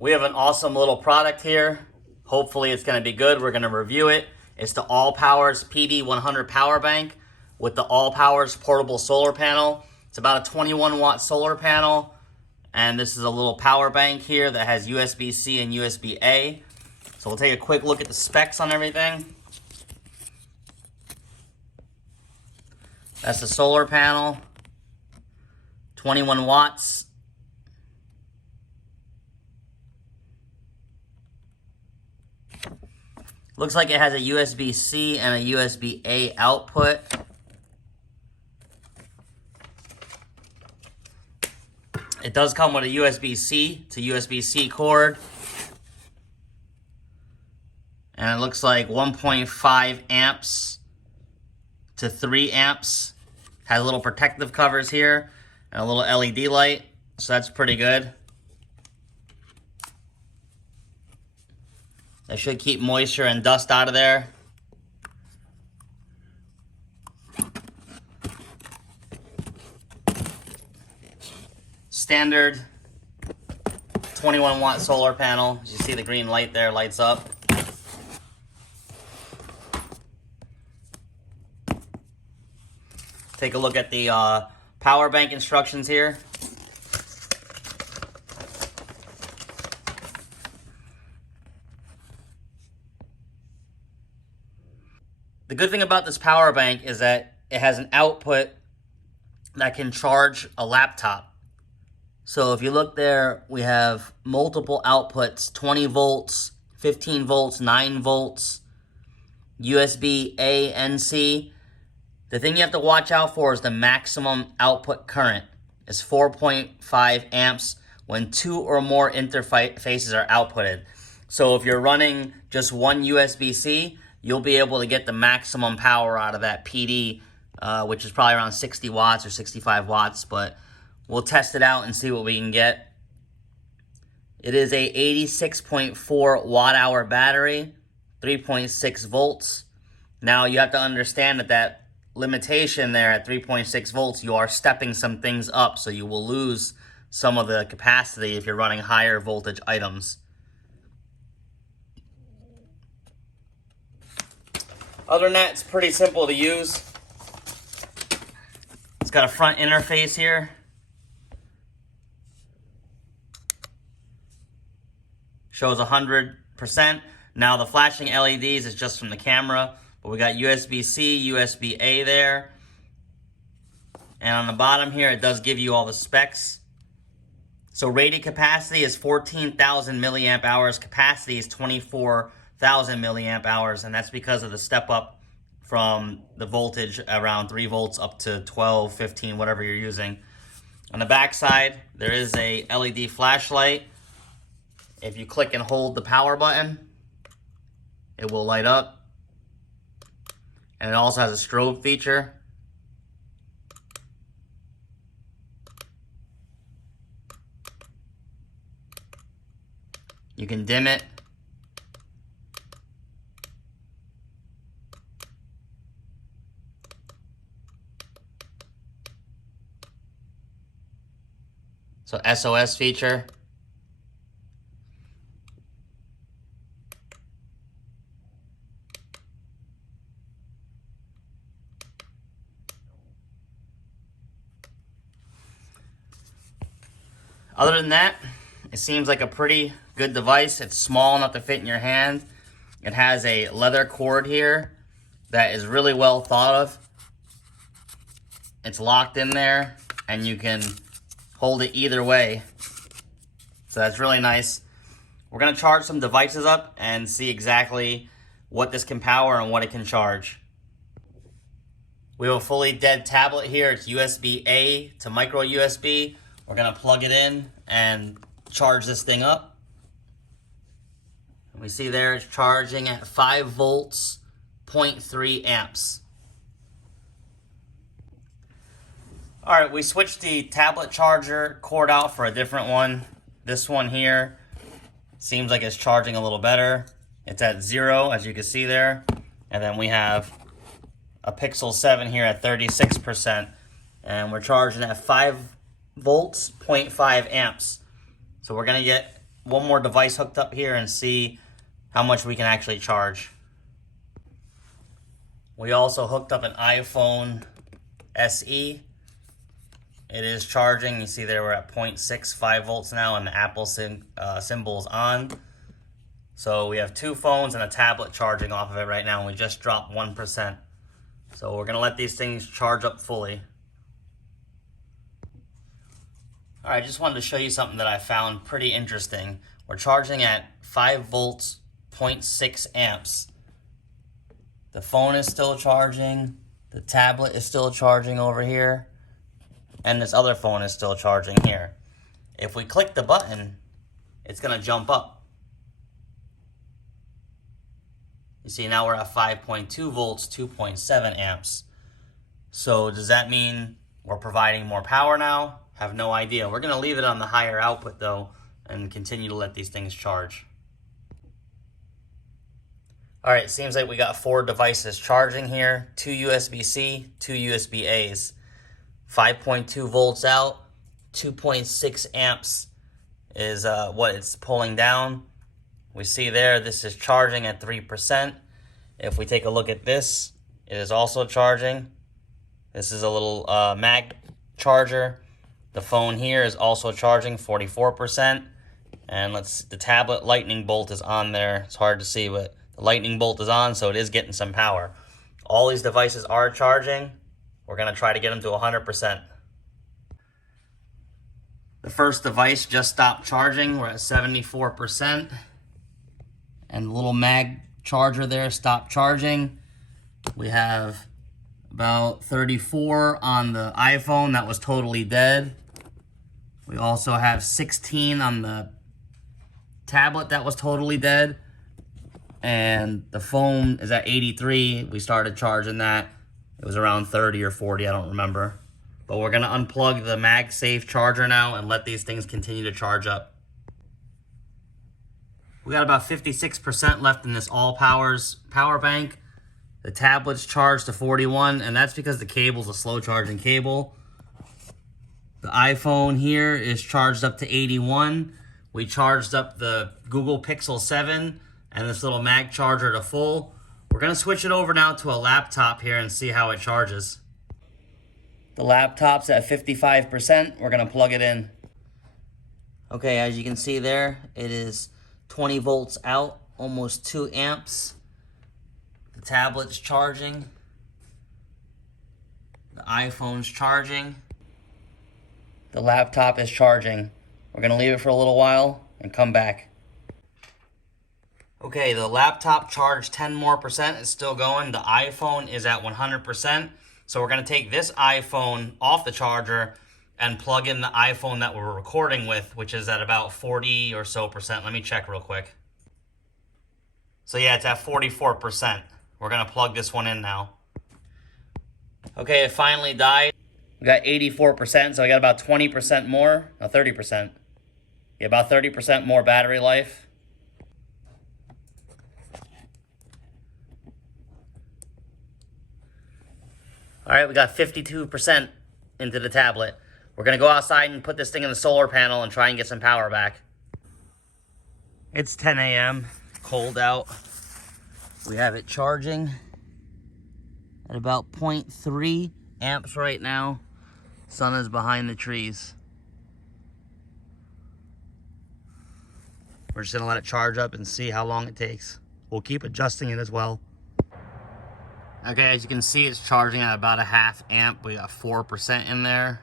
We have an awesome little product here. Hopefully it's going to be good. We're going to review it. It's the ALLPOWERS PB100 power bank with the ALLPOWERS portable solar panel. It's about a 21 watt solar panel. And this is a little power bank here that has USB-C and USB-A. So we'll take a quick look at the specs on everything. That's the solar panel. 21 watts. Looks like it has a USB-C and a USB-A output. It does come with a USB-C to USB-C cord. And it looks like 1.5 amps to 3 amps. Has little protective covers here and a little LED light. So that's pretty good. That should keep moisture and dust out of there. Standard 21 watt solar panel. As you see the green light there, lights up. Take a look at the power bank instructions here. The good thing about this power bank is that it has an output that can charge a laptop. So if you look there, we have multiple outputs, 20 volts, 15 volts, 9 volts, USB A and C. The thing you have to watch out for is the maximum output current. It's 4.5 amps when 2 or more interfaces are outputted. So if you're running just one USB-C, you'll be able to get the maximum power out of that PD, which is probably around 60 watts or 65 watts, but we'll test it out and see what we can get. It is a 86.4 watt hour battery, 3.6 volts. Now you have to understand that limitation there at 3.6 volts, you are stepping some things up, so you will lose some of the capacity if you're running higher voltage items. Other than that, it's pretty simple to use. It's got a front interface here. Shows 100%. Now the flashing LEDs is just from the camera, but we got USB-C, USB-A there. And on the bottom here, it does give you all the specs. So rated capacity is 14,000 milliamp hours. Capacity is 24,000 milliamp hours, and that's because of the step up from the voltage around 3 volts up to 12, 15, whatever you're using. On the back side, there is a LED flashlight. If you click and hold the power button, it will light up. And it also has a strobe feature. You can dim it. So SOS feature. Other than that, it seems like a pretty good device. It's small enough to fit in your hand. It has a leather cord here that is really well thought of. It's locked in there and you can hold it either way. So that's really nice. We're gonna charge some devices up and see exactly what this can power and what it can charge. We have a fully dead tablet here. It's USB-A to micro USB. We're gonna plug it in and charge this thing up. We see there it's charging at 5 volts, 0.3 amps. All right, we switched the tablet charger cord out for a different one. This one here seems like it's charging a little better. It's at 0, as you can see there. And then we have a Pixel 7 here at 36%. And we're charging at 5 volts, 0.5 amps. So we're gonna get one more device hooked up here and see how much we can actually charge. We also hooked up an iPhone SE. It is charging. You see there we're at 0.65 volts now, and the Apple symbol is on. So we have two phones and a tablet charging off of it right now, and we just dropped 1%. So we're gonna let these things charge up fully. All right, just wanted to show you something that I found pretty interesting. We're charging at 5 volts, 0.6 amps. The phone is still charging, the tablet is still charging over here, and this other phone is still charging here. If we click the button, it's gonna jump up. You see now we're at 5.2 volts, 2.7 amps. So does that mean we're providing more power now? Have no idea. We're gonna leave it on the higher output though and continue to let these things charge. All right, seems like we got 4 devices charging here, 2 USB-C, 2 USB-A's. 5.2 volts out, 2.6 amps is what it's pulling down. We see there, this is charging at 3%. If we take a look at this, it is also charging. This is a little mag charger. The phone here is also charging 44%. And the tablet lightning bolt is on there. It's hard to see, but the lightning bolt is on, so it is getting some power. All these devices are charging. We're gonna try to get them to 100%. The first device just stopped charging. We're at 74%. And the little mag charger there stopped charging. We have about 34 on the iPhone that was totally dead. We also have 16 on the tablet that was totally dead. And the phone is at 83. We started charging that. It was around 30 or 40, I don't remember. But we're gonna unplug the MagSafe charger now and let these things continue to charge up. We got about 56% left in this ALLPOWERS power bank. The tablet's charged to 41, and that's because the cable's a slow charging cable. The iPhone here is charged up to 81. We charged up the Google Pixel 7 and this little mag charger to full. We're gonna switch it over now to a laptop here and see how it charges. The laptop's at 55%. We're gonna plug it in. Okay, as you can see there, it is 20 volts out, almost 2 amps. The tablet's charging. The iPhone's charging. The laptop is charging. We're gonna leave it for a little while and come back. Okay, the laptop charged 10 more percent. It's still going. The iPhone is at 100%. So we're gonna take this iPhone off the charger and plug in the iPhone that we're recording with, which is at about 40 or so percent. Let me check real quick. So yeah, it's at 44%. We're gonna plug this one in now. Okay, it finally died. We got 84%, so we got about 20% more, no, 30%. Yeah, about 30% more battery life. All right, we got 52% into the tablet. We're gonna go outside and put this thing in the solar panel and try and get some power back. It's 10 a.m., cold out. We have it charging at about 0.3 amps right now. Sun is behind the trees. We're just gonna let it charge up and see how long it takes. We'll keep adjusting it as well. Okay, as you can see, it's charging at about a half amp. We got 4% in there.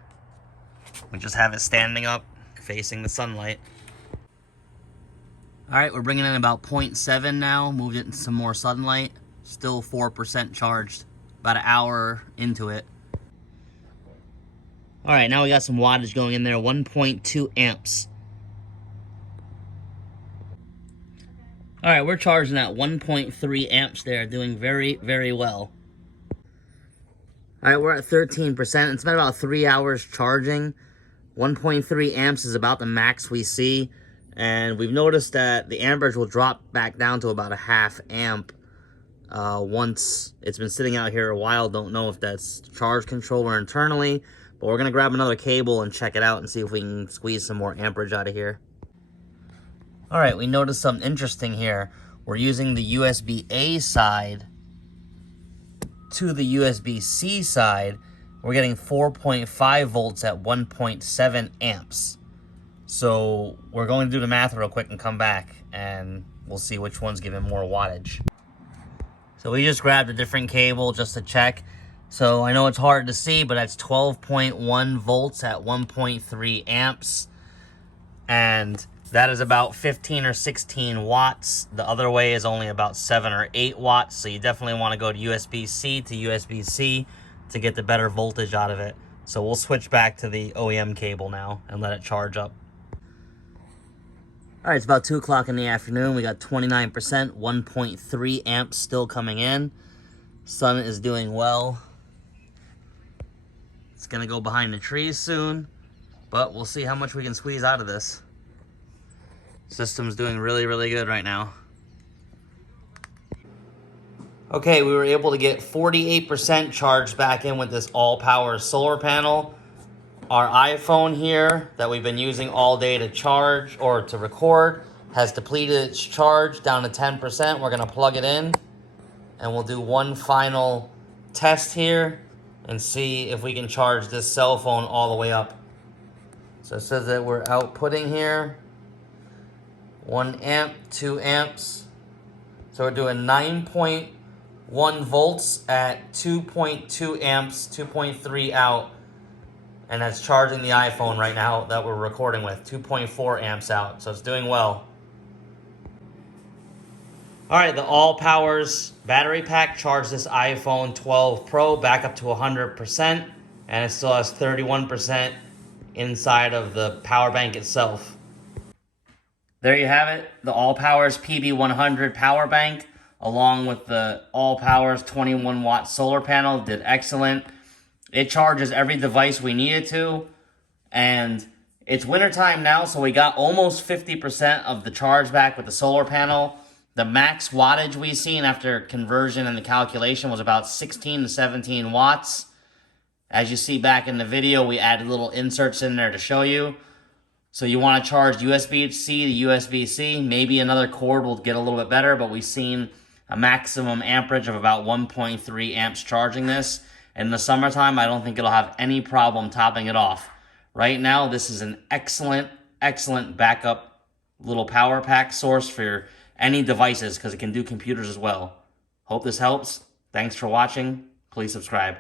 We just have it standing up, facing the sunlight. All right, we're bringing in about 0.7 now. Moved it into some more sunlight. Still 4% charged. About an hour into it. All right, now we got some wattage going in there. 1.2 amps. All right, we're charging at 1.3 amps there, doing very, very well. All right, we're at 13%. It's been about 3 hours charging. 1.3 amps is about the max we see. And we've noticed that the amperage will drop back down to about a half amp once it's been sitting out here a while. Don't know if that's charge control or internally, but we're gonna grab another cable and check it out and see if we can squeeze some more amperage out of here. All right, we noticed something interesting here. We're using the USB-A side to the USB-C side. We're getting 4.5 volts at 1.7 amps. So we're going to do the math real quick and come back, and we'll see which one's giving more wattage. So we just grabbed a different cable just to check. So I know it's hard to see, but that's 12.1 volts at 1.3 amps. And that is about 15 or 16 watts. The other way is only about 7 or 8 watts. So you definitely want to go to USB-C to USB-C to get the better voltage out of it. So we'll switch back to the OEM cable now and let it charge up. All right, it's about 2 o'clock in the afternoon. We got 29%, 1.3 amps still coming in. Sun is doing well. It's gonna go behind the trees soon, but we'll see how much we can squeeze out of this. System's doing really, really good right now. Okay, we were able to get 48% charged back in with this ALLPOWERS solar panel. Our iPhone here that we've been using all day to charge or to record has depleted its charge down to 10%. We're gonna plug it in and we'll do one final test here and see if we can charge this cell phone all the way up. So it says that we're outputting here 1 amp, 2 amps. So we're doing 9.1 volts at 2.2 amps, 2.3 out. And that's charging the iPhone right now that we're recording with, 2.4 amps out. So it's doing well. All right, the ALLPOWERS battery pack charged this iPhone 12 Pro back up to 100%, and it still has 31% inside of the power bank itself. There you have it, the ALLPOWERS PB100 power bank, along with the ALLPOWERS 21-watt solar panel, did excellent. It charges every device we need it to, and it's wintertime now, so we got almost 50% of the charge back with the solar panel. The max wattage we seen after conversion and the calculation was about 16 to 17 watts. As you see back in the video, we added little inserts in there to show you. So you want to charge USB-C to USB-C. Maybe another cord will get a little bit better, but we've seen a maximum amperage of about 1.3 amps charging this. In the summertime, I don't think it'll have any problem topping it off. Right now, this is an excellent, excellent backup little power pack source for any devices because it can do computers as well. Hope this helps. Thanks for watching. Please subscribe.